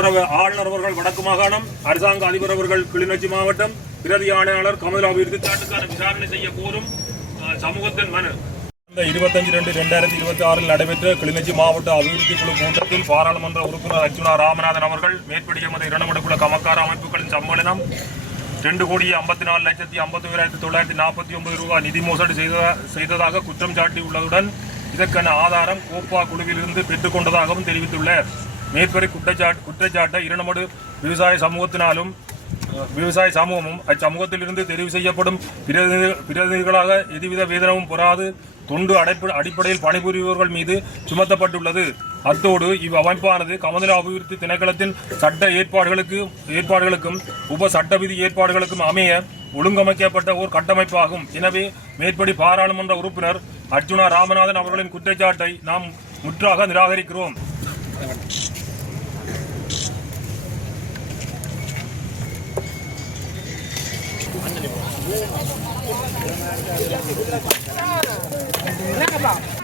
கௌரவ ஆளுநர் அவர்கள் வடக்கு மாகாணம், அரசாங்க அதிபர் அவர்கள் கிளிநொச்சி மாவட்டம், பிரதி ஆணையாளர் கமல அபிவிருத்தி சாட்டுக்கான விசாரணை செய்ய கோரும் சமூகத்தின் மனு. 25/2/2026 நடைபெற்ற கிளிநொச்சி மாவட்ட அபிவிருத்தி குழு கூட்டத்தில் பாராளுமன்ற உறுப்பினர் அர்ச்சுனா ராமநாதன் அவர்கள் மேற்படி எமது இரண்டமடுக்குள்ள கமக்கார அமைப்புகளின் சம்மேளனம் 2,54,51,949 ரூபாய் நிதி மோசடி செய்ததாக குற்றம் சாட்டியுள்ளதுடன் இதற்கான ஆதாரம் கோப்பா குழுவிலிருந்து பெற்றுக்கொண்டதாகவும் தெரிவித்துள்ளார். மேற்படி குற்றச்சாட்டை இரண்டமடு விவசாய சமூகமும் அச்சமூகத்திலிருந்து தெரிவு செய்யப்படும் பிரதிநிதிகளாக எதுவித வேதனமும் பெறாது தொண்டு அடிப்படையில் பணிபுரிபவர்கள் மீது சுமத்தப்பட்டுள்ளது. அத்தோடு இவ்வமைப்பானது கமநல அபிவிருத்தி திணைக்களத்தின் சட்ட ஏற்பாடுகளுக்கும் உப சட்டவிதி ஏற்பாடுகளுக்கும் அமைய ஒழுங்கமைக்கப்பட்ட ஓர் கட்டமைப்பாகும். எனவே மேற்படி பாராளுமன்ற உறுப்பினர் அர்ச்சுனா ராமநாதன் அவர்களின் குற்றச்சாட்டை நாம் முற்றாக நிராகரிக்கிறோம். Kenapa?